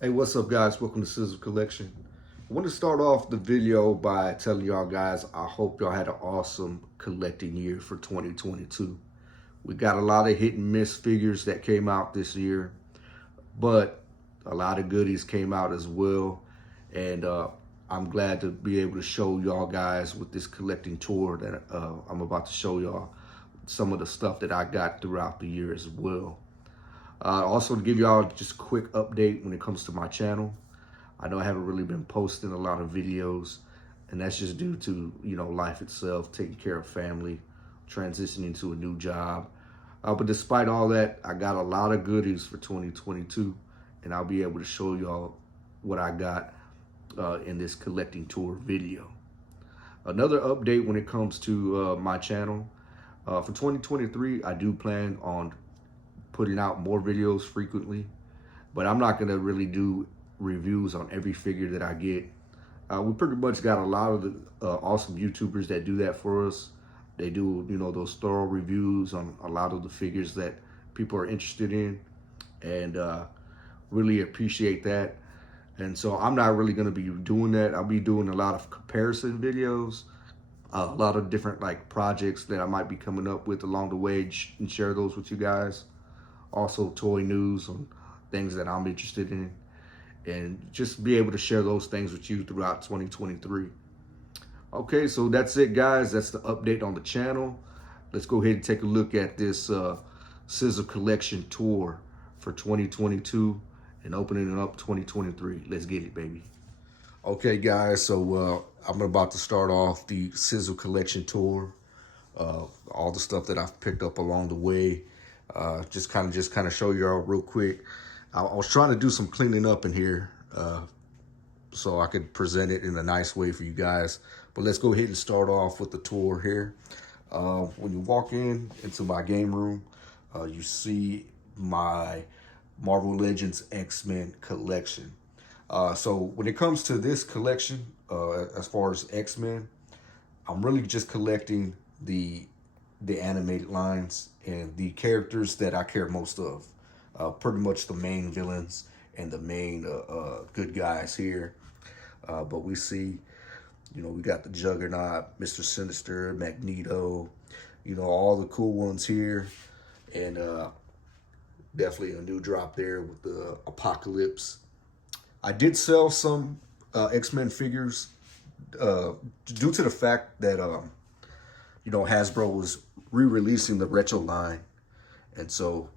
Hey, what's up, guys? Welcome to Cizzle Collection. I want to start off the video by telling y'all guys I hope y'all had an awesome collecting year for 2022. We got a lot of hit and miss figures that came out this year, but a lot of goodies came out as well. And I'm glad to be able to show y'all guys with this collecting tour that I'm about to show y'all some of the stuff that I got throughout the year as well. Also, to give y'all just a quick update when it comes to my channel. I know I haven't really been posting a lot of videos, and that's just due to, life itself, taking care of family, transitioning to a new job. But despite all that, I got a lot of goodies for 2022, and I'll be able to show y'all what I got in this collecting tour video. Another update when it comes to my channel. For 2023, I do plan on putting out more videos frequently, but I'm not gonna really do reviews on every figure that I get. We pretty much got a lot of the awesome YouTubers that do that for us. They do, those thorough reviews on a lot of the figures that people are interested in, and really appreciate that. And so I'm not really gonna be doing that. I'll be doing a lot of comparison videos, a lot of different like projects that I might be coming up with along the way, and share those with you guys. Also toy news on things that I'm interested in, and just be able to share those things with you throughout 2023. Okay, so that's it, guys. That's the update on the channel. Let's go ahead and take a look at this Cizzle Collection tour for 2022 and opening it up 2023. Let's get it, baby. Okay, guys, so I'm about to start off the Cizzle Collection tour. All the stuff that I've picked up along the way. Just kind of show y'all real quick. I was trying to do some cleaning up in here so I could present it in a nice way for you guys. But let's go ahead and start off with the tour here. When you walk into my game room, you see my Marvel Legends X-Men collection. So when it comes to this collection, as far as X-Men, I'm really just collecting the animated lines and the characters that I care most of. Pretty much the main villains and the main good guys here. But we see, we got the Juggernaut, Mr. Sinister, Magneto, all the cool ones here. And definitely a new drop there with the Apocalypse. I did sell some X-Men figures due to the fact that Hasbro was re-releasing the retro line, and so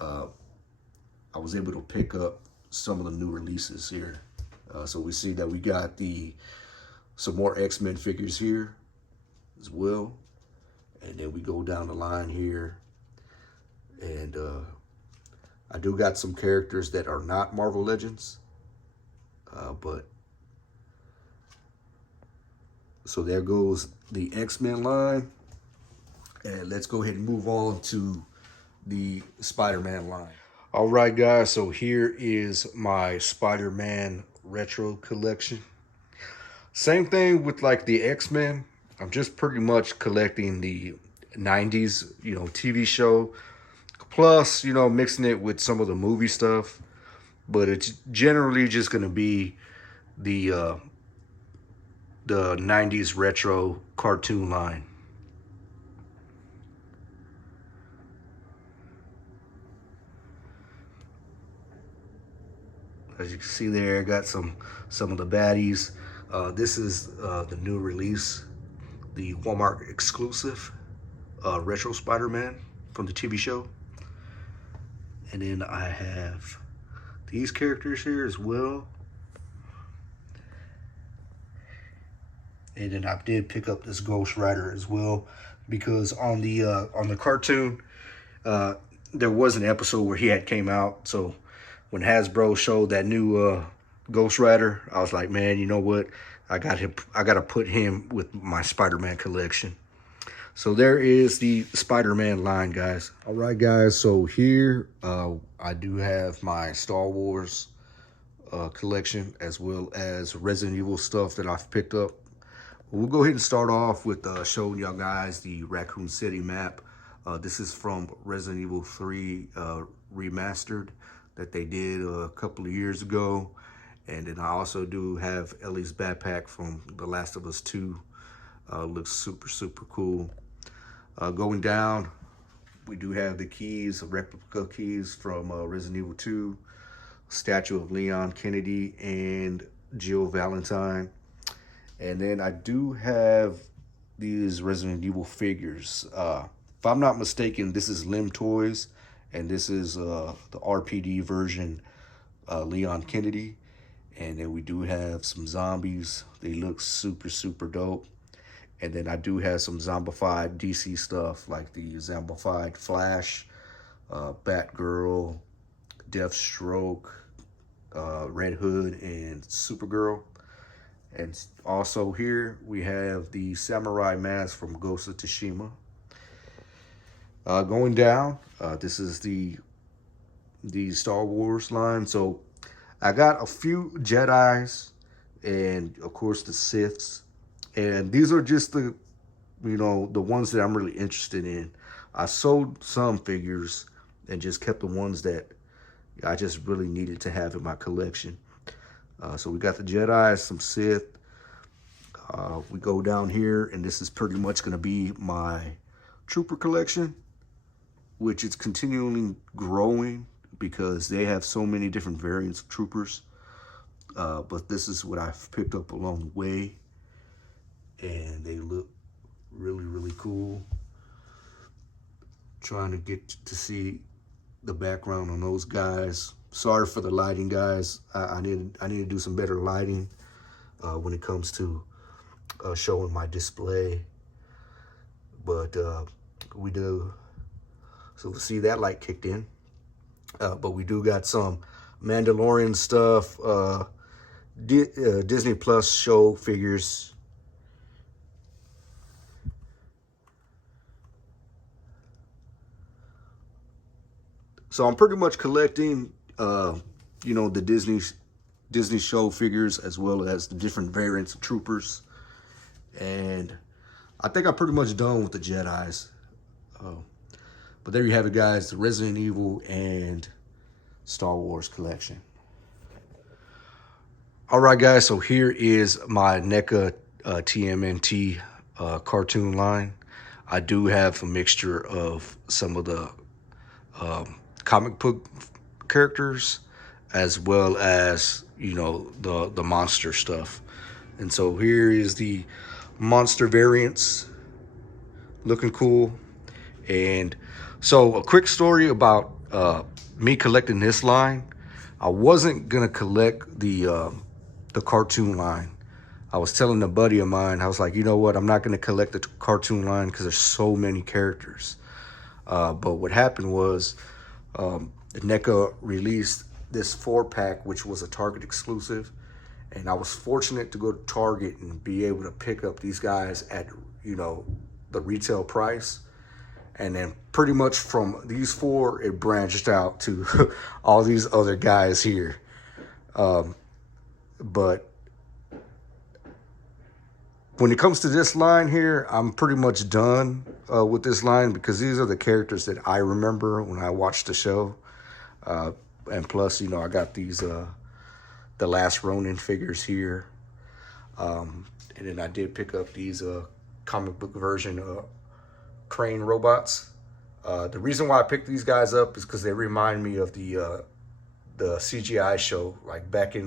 I was able to pick up some of the new releases here. So we see that we got some more X-Men figures here as well, and then we go down the line here, and I do got some characters that are not Marvel Legends, but so there goes the X-Men line. And let's go ahead and move on to the Spider-Man line. All right, guys, so here is my Spider-Man retro collection. Same thing with like the X-Men. I'm just pretty much collecting the 90s, TV show, plus, mixing it with some of the movie stuff. But it's generally just gonna be the 90s retro cartoon line. As you can see there, I got some of the baddies. This is the new release, the Walmart exclusive retro Spider-Man from the TV show. And then I have these characters here as well. And then I did pick up this Ghost Rider as well, because on the cartoon, there was an episode where he had came out. So when Hasbro showed that new Ghost Rider, I was like, man, you know what? I got to put him with my Spider-Man collection. So there is the Spider-Man line, guys. All right, guys. So here I do have my Star Wars collection, as well as Resident Evil stuff that I've picked up. We'll go ahead and start off with showing y'all guys the Raccoon City map. This is from Resident Evil 3 Remastered. that they did a couple of years ago. And then I also do have Ellie's backpack from The Last of Us 2. Looks super, super cool. Going down, we do have the keys, replica keys from Resident Evil 2, statue of Leon Kennedy and Jill Valentine. And then I do have these Resident Evil figures. If I'm not mistaken, this is Lim Toys, and this is the RPD version, Leon Kennedy. And then we do have some zombies. They look super, super dope. And then I do have some zombified DC stuff, like the zombified Flash, Batgirl, Deathstroke, Red Hood, and Supergirl. And also here we have the samurai mask from Ghost of Tsushima. Going down, this is the Star Wars line. So I got a few Jedis and of course the Siths. And these are just the ones that I'm really interested in. I sold some figures and just kept the ones that I just really needed to have in my collection. So we got the Jedi, some Sith. We go down here, and this is pretty much going to be my Trooper collection, which is continually growing because they have so many different variants of Troopers. But this is what I've picked up along the way, and they look really, really cool. Trying to get to see the background on those guys. Sorry for the lighting, guys. I need to do some better lighting when it comes to showing my display. But we do. So see, that light kicked in. But we do got some Mandalorian stuff, Disney Plus show figures. So I'm pretty much collecting, the Disney show figures as well as the different variants of Troopers. And I think I'm pretty much done with the Jedis. But there you have it, guys, the Resident Evil and Star Wars collection. All right, guys, so here is my NECA TMNT cartoon line. I do have a mixture of some of the comic book characters as well as, the monster stuff. And so here is the monster variants, looking cool. And so a quick story about me collecting this line. I wasn't gonna collect the cartoon line. I was telling a buddy of mine, I was like, you know what, I'm not gonna collect the cartoon line because there's so many characters. But what happened was NECA released this 4-pack, which was a Target exclusive. And I was fortunate to go to Target and be able to pick up these guys at, the retail price. And then pretty much from these 4, it branched out to all these other guys here. But when it comes to this line here, I'm pretty much done with this line because these are the characters that I remember when I watched the show. And plus, I got these the Last Ronin figures here. And then I did pick up these comic book version crane robots. The reason why I picked these guys up is because they remind me of the CGI show, like back in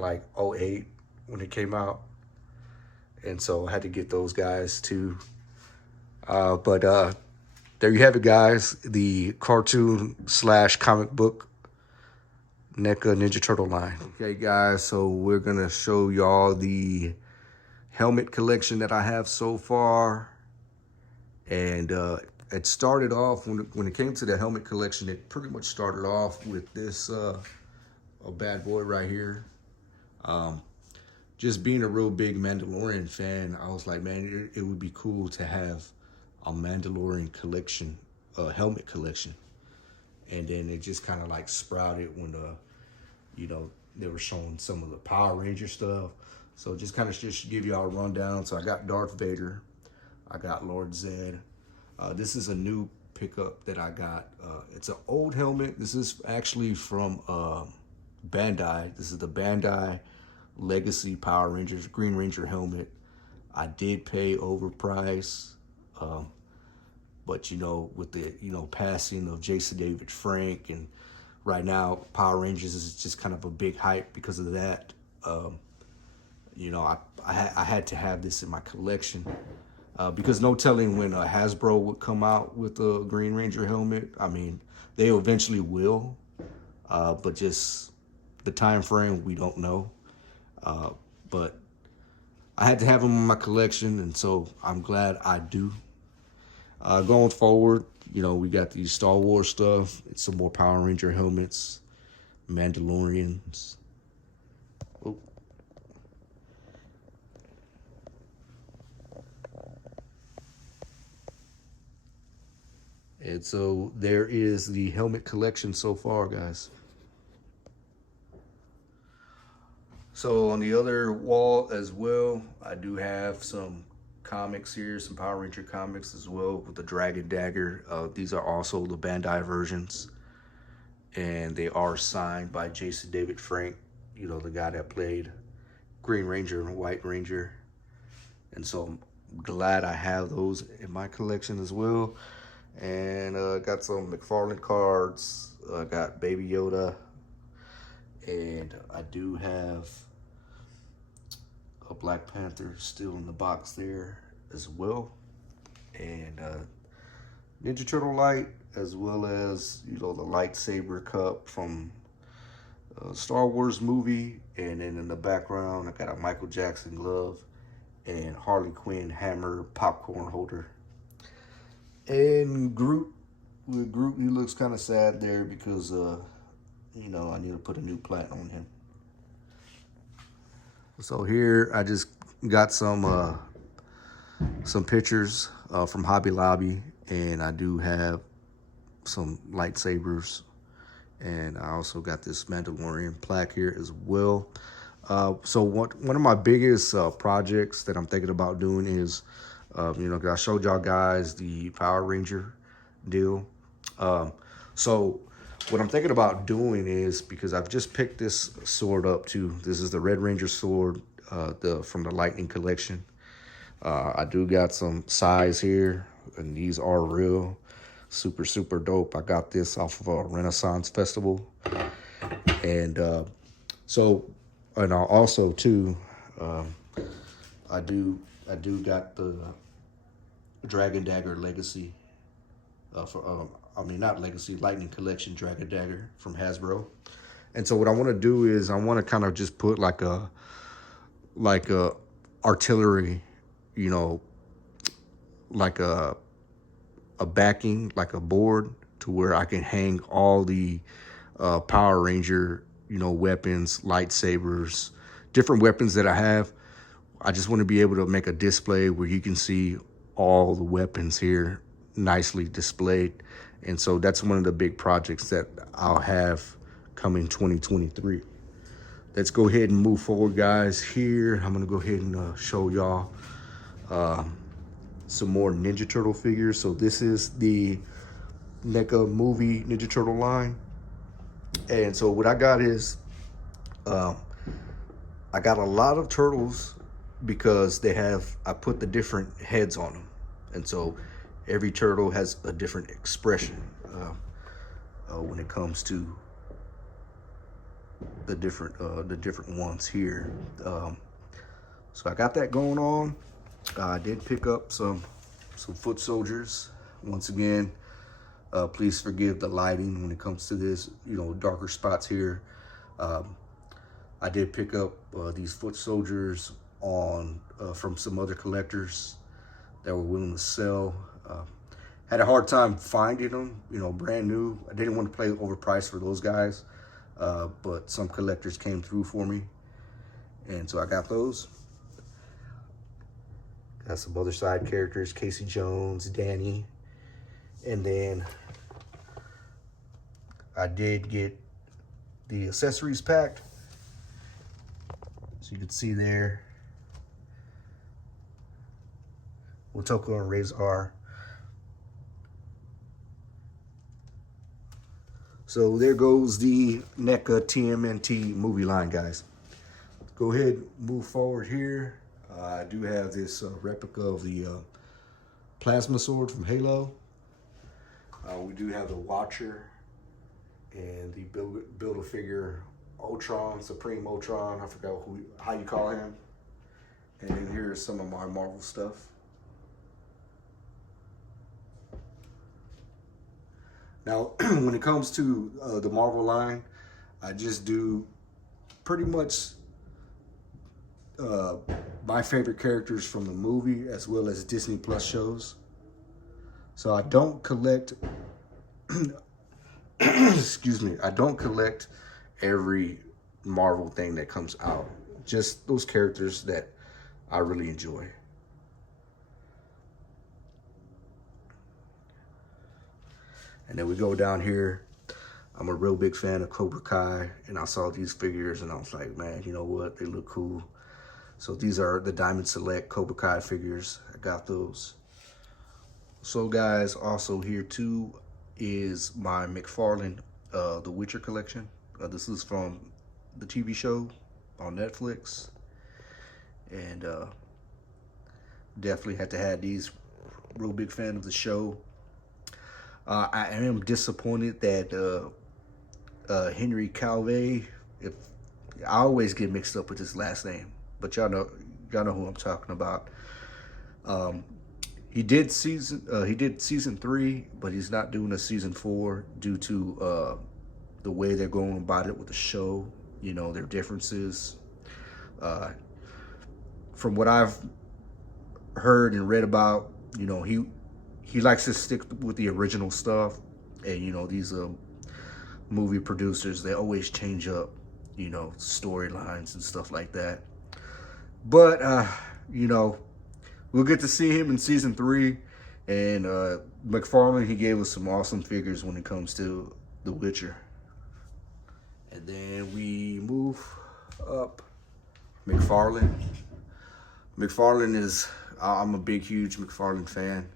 like 08 when it came out. And so I had to get those guys too. But there you have it, guys. The cartoon / comic book NECA Ninja Turtle line. Okay, guys, so we're gonna show y'all the helmet collection that I have so far. And it started off, when it came to the helmet collection, it pretty much started off with this a bad boy right here. Just being a real big Mandalorian fan, I was like, man, it would be cool to have a Mandalorian collection, helmet collection. And then it just kind of like sprouted when they were showing some of the Power Ranger stuff. So just kind of just give y'all a rundown. So I got Darth Vader, I got Lord Zed. This is a new pickup that I got. It's an old helmet. This is actually from Bandai. This is the Bandai Legacy Power Rangers Green Ranger helmet. I did pay overprice, but you know, with the passing of Jason David Frank, and right now Power Rangers is just kind of a big hype because of that. You know, I had to have this in my collection because no telling when Hasbro would come out with a Green Ranger helmet. I mean, they eventually will, but just the time frame we don't know. But I had to have them in my collection, and so I'm glad I do. Going forward, you know, we got these Star Wars stuff. It's some more Power Ranger helmets, Mandalorians. Oh. And so there is the helmet collection so far, guys. So on the other wall as well, I do have some comics here, some Power Ranger comics as well with the Dragon Dagger. These are also the Bandai versions, and they are signed by Jason David Frank, you know, the guy that played Green Ranger and White Ranger. And so I'm glad I have those in my collection as well. And got some McFarlane cards. Got Baby Yoda, and I do have a Black Panther still in the box there as well, and Ninja Turtle light, as well as, you know, the lightsaber cup from Star Wars movie. And then in the background I got a Michael Jackson glove and Harley Quinn hammer popcorn holder. And Groot, with Groot, he looks kind of sad there because you know, I need to put a new plant on him. So here I just got some pictures from Hobby Lobby, and I do have some lightsabers, and I also got this Mandalorian plaque here as well. So one of my biggest projects that I'm thinking about doing is, you know, I showed y'all guys the Power Ranger deal. So what I'm thinking about doing is, because I've just picked this sword up too. This is the Red Ranger sword from the Lightning collection. I do got some size here, and these are real super dope. I got this off of a Renaissance festival. And and I also too, I do got the Dragon Dagger Legacy not Legacy, Lightning Collection Dragon Dagger from Hasbro. And so what I want to do is I want to kind of just put like a artillery, you know, like a backing, like a board, to where I can hang all the Power Ranger, you know, weapons, lightsabers, different weapons that I have. I just want to be able to make a display where you can see all the weapons here nicely displayed. And so that's one of the big projects that I'll have coming 2023. Let's go ahead and move forward, guys. Here, I'm gonna go ahead and show y'all some more Ninja Turtle figures. So this is the NECA movie Ninja Turtle line. And so what I got is, I got a lot of turtles because I put the different heads on them. And so every turtle has a different expression when it comes to the different ones here. So I got that going on. I did pick up some foot soldiers. Once again, please forgive the lighting when it comes to this, you know, darker spots here. I did pick up these foot soldiers from some other collectors that were willing to sell. Had a hard time finding them, you know, brand new. I didn't want to play overpriced for those guys, but some collectors came through for me, and so I got those. Got some other side characters, Casey Jones, Danny, and then I did get the accessories pack. So you can see there, Wotoko and Razor. So there goes the NECA TMNT movie line, guys. Go ahead and move forward here. I do have this replica of the plasma sword from Halo. We do have the Watcher and the Build-A-Figure Ultron, Supreme Ultron. I forgot how you call him. And then here's some of my Marvel stuff. Now, when it comes to the Marvel line, I just do pretty much my favorite characters from the movie as well as Disney Plus shows. So I don't collect, excuse me, I don't collect every Marvel thing that comes out. Just those characters that I really enjoy. And then we go down here. I'm a real big fan of Cobra Kai, and I saw these figures and I was like, man, you know what? They look cool. So these are the Diamond Select Cobra Kai figures. I got those. So guys, also here too is my McFarlane The Witcher collection. This is from the TV show on Netflix. And definitely had to have these. Real big fan of the show. I am disappointed that Henry Calvé, I always get mixed up with his last name, but y'all know who I'm talking about. He did season 3, but he's not doing a season 4 due to the way they're going about it with the show. You know, their differences. From what I've heard and read about, you know, he likes to stick with the original stuff, and you know, these movie producers, they always change up, you know, storylines and stuff like that. But you know, we'll get to see him in season 3, and McFarlane, he gave us some awesome figures when it comes to The Witcher. And then we move up. McFarlane is, I'm a big, huge McFarlane fan.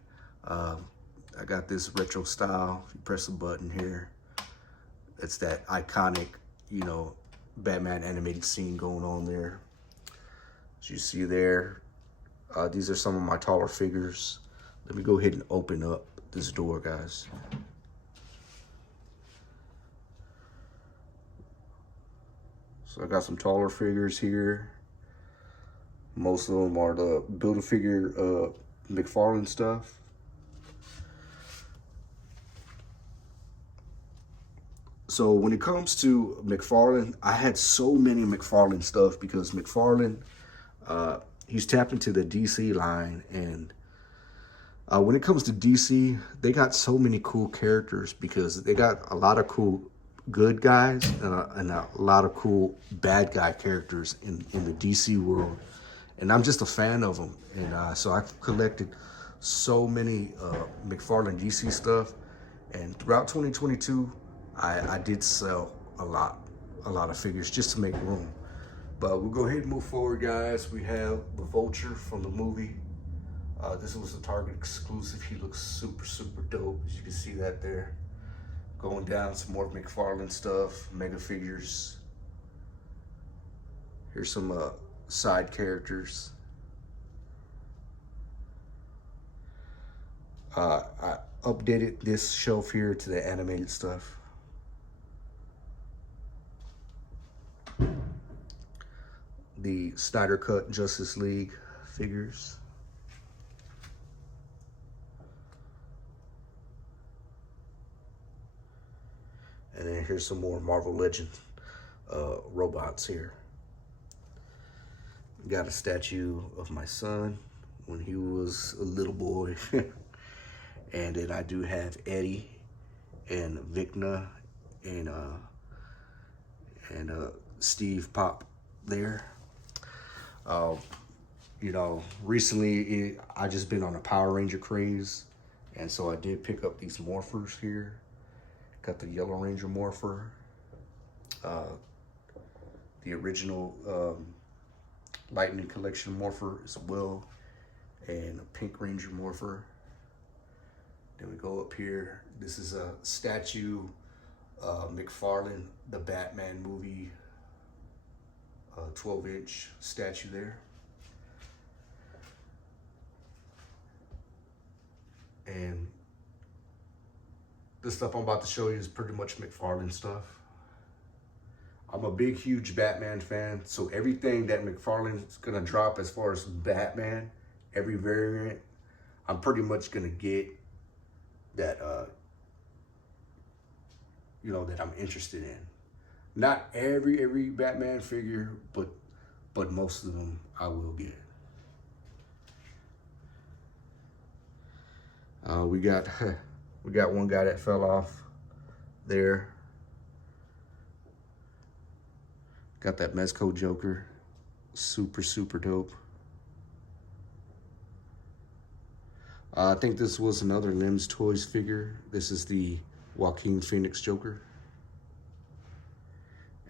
I got this retro style. If you press the button here, it's that iconic, you know, Batman animated scene going on there. As you see there, these are some of my taller figures. Let me go ahead and open up this door, guys. So I got some taller figures here. Most of them are the Build-A-Figure McFarlane stuff. So when it comes to McFarlane, I had so many McFarlane stuff because McFarlane, he's tapped into the DC line. And when it comes to DC, they got so many cool characters because they got a lot of cool good guys and a lot of cool bad guy characters in the DC world. And I'm just a fan of them. And so I've collected so many McFarlane DC stuff. And throughout 2022, I did sell a lot of figures just to make room. But we'll go ahead and move forward, guys. We have the Vulture from the movie. This was a Target exclusive. He looks super, super dope. As you can see that there. Going down, some more McFarlane stuff, mega figures. Here's some side characters. I updated this shelf here to the animated stuff. The Snyder Cut Justice League figures. And then here's some more Marvel Legends robots here. Got a statue of my son when he was a little boy. And then I do have Eddie and Vecna and Steve Pop there. You know, recently I just been on a Power Ranger craze, and so I did pick up these morphers here. Got the Yellow Ranger morpher, the original Lightning Collection morpher as well, and a Pink Ranger morpher. Then we go up here. This is a statue McFarlane, the Batman movie 12-inch statue there. And the stuff I'm about to show you is pretty much McFarlane stuff. I'm a big, huge Batman fan, so everything that McFarlane's gonna drop as far as Batman, every variant, I'm pretty much gonna get that, you know, that I'm interested in. Not every Batman figure, but most of them I will get. We got one guy that fell off there. Got that Mezco Joker, super dope. I think this was another Limbs Toys figure. This is the Joaquin Phoenix Joker.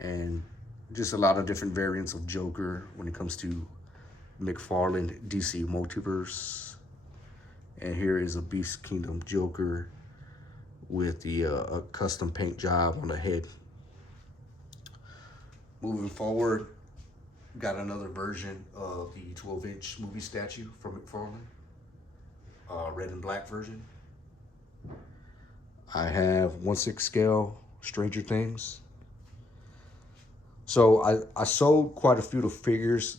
And just a lot of different variants of Joker when it comes to McFarlane DC Multiverse. And here is a Beast Kingdom Joker with the a custom paint job on the head. Moving forward, got another version of the 12-inch movie statue from McFarlane, red and black version. I have 1/6 scale Stranger Things. So I sold quite a few figures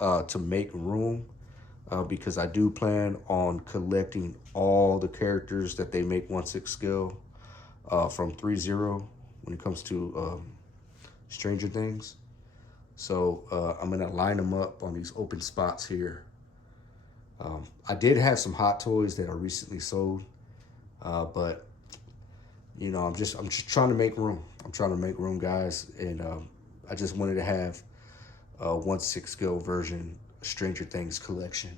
to make room because I do plan on collecting all the characters that they make 1/6 scale from 3-0 when it comes to Stranger Things. So I'm gonna line them up on these open spots here. I did have some Hot Toys that I recently sold, but you know, I'm just trying to make room. I'm trying to make room, guys, and I just wanted to have a 1/6 scale version Stranger Things collection.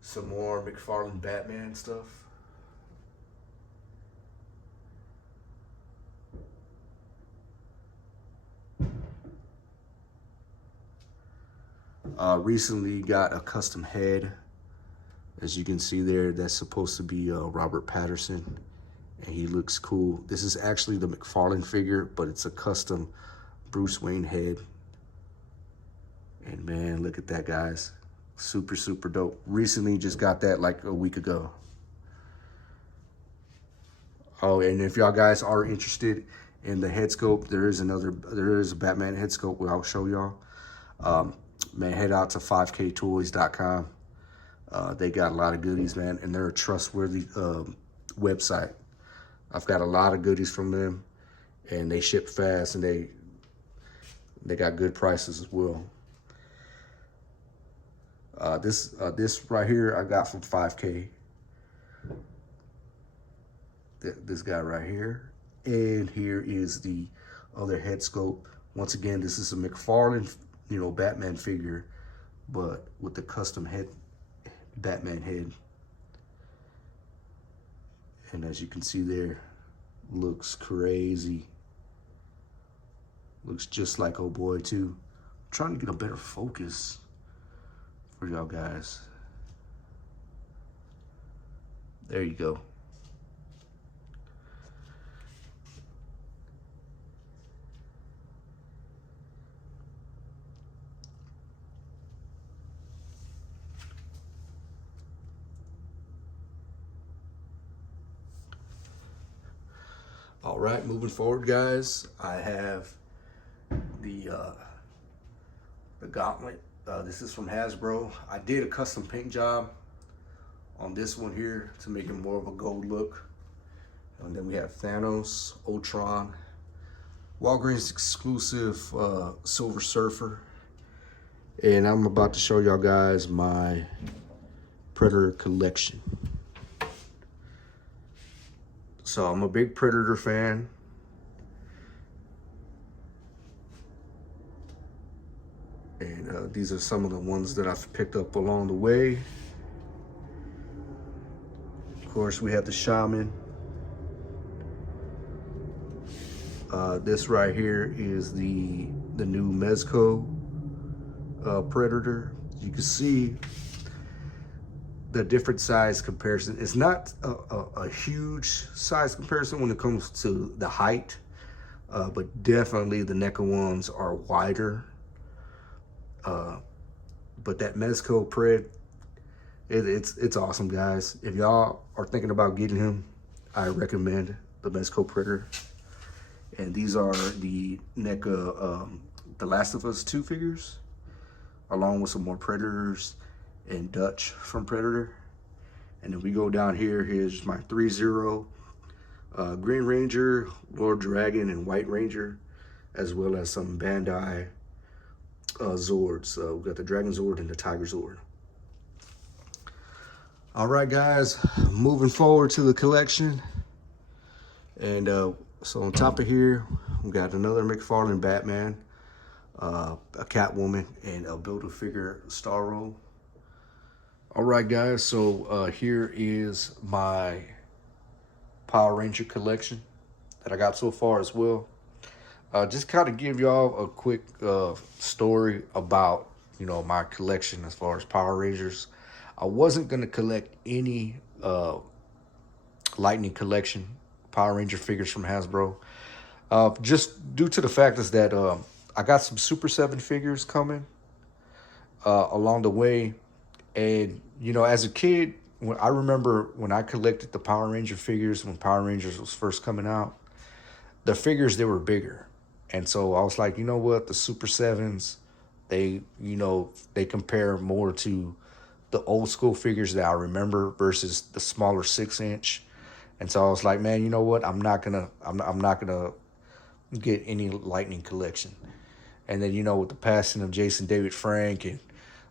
Some more McFarlane Batman stuff. Recently got a custom head. As you can see there, that's supposed to be Robert Pattinson, and he looks cool. This is actually the McFarlane figure, but it's a custom Bruce Wayne head. And man, look at that, guys. Super dope. Recently just got that like a week ago. Oh, and if y'all guys are interested in the head sculpt, there is a Batman head sculpt where I'll show y'all. Man, head out to 5ktoys.com. They got a lot of goodies, man, and they're a trustworthy website. I've got a lot of goodies from them, and they ship fast, and they got good prices as well. This right here I got from 5K. This guy right here, and here is the other head sculpt. Once again, this is a McFarlane, you know, Batman figure, but with the custom head. Batman head, and as you can see there, looks crazy. Looks just like old boy too. I'm trying to get a better focus for y'all guys. There you go. All right, moving forward, guys, I have the gauntlet. This is from Hasbro. I did a custom paint job on this one here to make it more of a gold look. And then we have Thanos, Ultron, Walgreens exclusive Silver Surfer. And I'm about to show y'all guys my Predator collection. So I'm a big Predator fan. And these are some of the ones that I've picked up along the way. Of course, we have the Shaman. This right here is the new Mezco Predator. You can see the different size comparison. It's not a huge size comparison when it comes to the height, but definitely the NECA ones are wider. But that Mezco Pred, it's awesome, guys. If y'all are thinking about getting him, I recommend the Mezco Predator. And these are the NECA The Last of Us 2 figures, along with some more Predators and Dutch from Predator. And then we go down here, here's my 3-0 Green Ranger, Lord Dragon, and White Ranger, as well as some Bandai Zords. We got the Dragon Zord and the Tiger Zord. All right, guys, moving forward to the collection. And so on top of here, we got another McFarlane Batman, a Catwoman, and a Build-A-Figure Starro. All right, guys, so here is my Power Ranger collection that I got so far as well. Just kind of give y'all a quick story about, you know, my collection as far as Power Rangers. I wasn't going to collect any Lightning Collection Power Ranger figures from Hasbro. Just due to the fact is that I got some Super 7 figures coming along the way. And, you know, as a kid, I remember when I collected the Power Ranger figures, when Power Rangers was first coming out, the figures, they were bigger. And so I was like, you know what, the Super 7s, they, you know, they compare more to the old school figures that I remember versus the smaller 6-inch. And so I was like, man, you know what, I'm not gonna get any Lightning Collection. And then, you know, with the passing of Jason David Frank and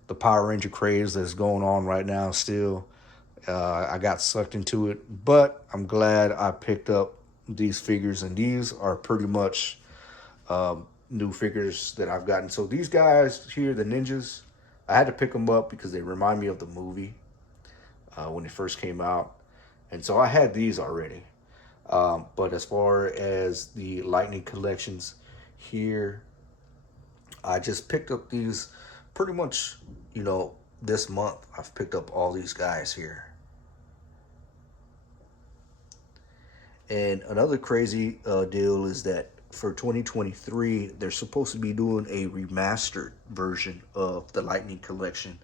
the Power Ranger craze that's going on right now still, I got sucked into it. But I'm glad I picked up these figures, and these are pretty much new figures that I've gotten. So these guys here, the ninjas, I had to pick them up because they remind me of the movie when it first came out. And so I had these already. But as far as the Lightning collections here, I just picked up these pretty much, you know, this month. I've picked up all these guys here. And another crazy deal is that for 2023, they're supposed to be doing a remastered version of the Lightning Collection,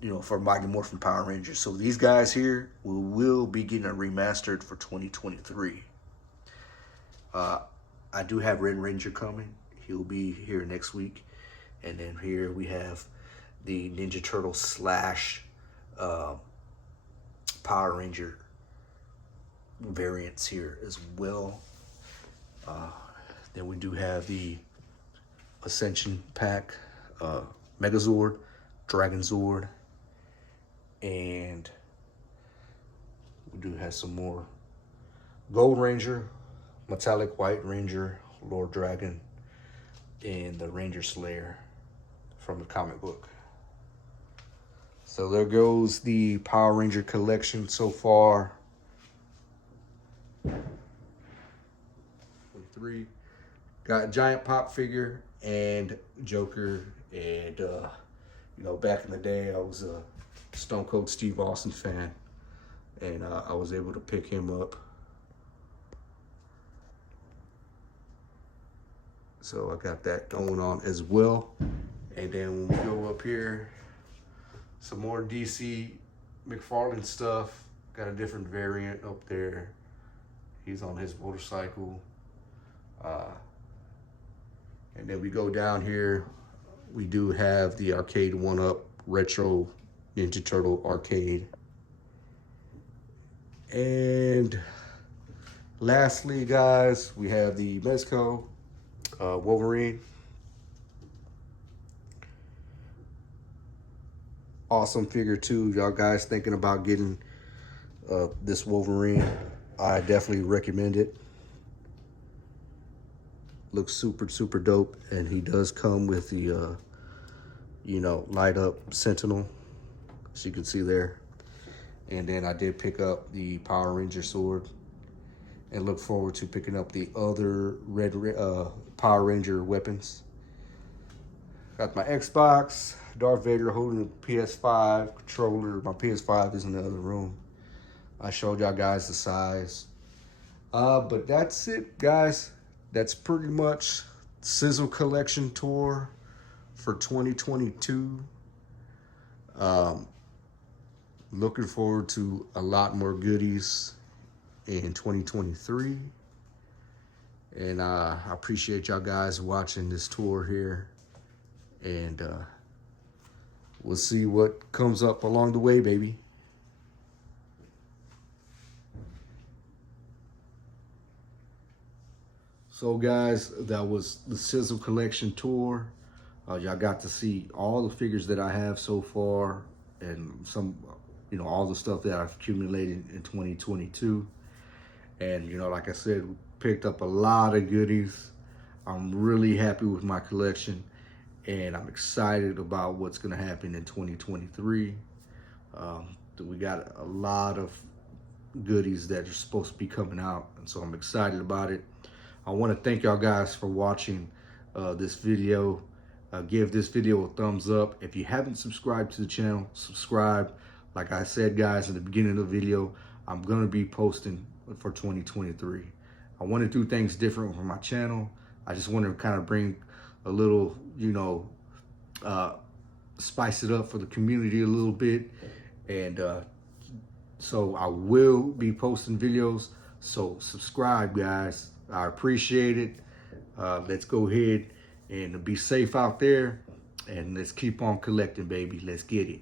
you know, for Mighty Morphin Power Rangers. So these guys here will be getting a remastered for 2023. I do have Red Ranger coming. He'll be here next week. And then here we have the Ninja Turtle slash Power Ranger variants here as well. Then we do have the Ascension pack, Megazord, Dragon Zord, and we do have some more Gold Ranger, Metallic White Ranger, Lord Dragon, and the Ranger Slayer from the comic book. So there goes the Power Ranger collection so far. 3. Got a giant pop figure and Joker, and you know, back in the day I was a Stone Cold Steve Austin fan, and I was able to pick him up. So I got that going on as well. And then when we go up here, some more DC McFarlane stuff. Got a different variant up there. He's on his motorcycle. And then we go down here. We do have the Arcade 1-Up Retro Ninja Turtle Arcade. And lastly, guys, we have the Mezco Wolverine. Awesome figure too. Y'all guys thinking about getting this Wolverine, I definitely recommend it. Looks super, super dope. And he does come with the, you know, light up Sentinel, as you can see there. And then I did pick up the Power Ranger sword and look forward to picking up the other Power Ranger weapons. Got my Xbox, Darth Vader holding the PS5 controller. My PS5 is in the other room. I showed y'all guys the size. But that's it, guys. That's pretty much Cizzle collection tour for 2022. Looking forward to a lot more goodies in 2023. And I appreciate y'all guys watching this tour here. And we'll see what comes up along the way, baby. So guys, that was the Cizzle collection tour. Y'all got to see all the figures that I have so far, and some, all the stuff that I've accumulated in 2022. And like I said, we picked up a lot of goodies. I'm really happy with my collection, and I'm excited about what's gonna happen in 2023. We got a lot of goodies that are supposed to be coming out, and so I'm excited about it. I want to thank y'all guys for watching this video. Give this video a thumbs up. If you haven't subscribed to the channel, subscribe. Like I said, guys, in the beginning of the video, I'm going to be posting for 2023. I want to do things different for my channel. I just want to kind of bring a little, spice it up for the community a little bit. And so I will be posting videos. So subscribe, guys. I appreciate it. Let's go ahead and be safe out there, and let's keep on collecting, baby. Let's get it.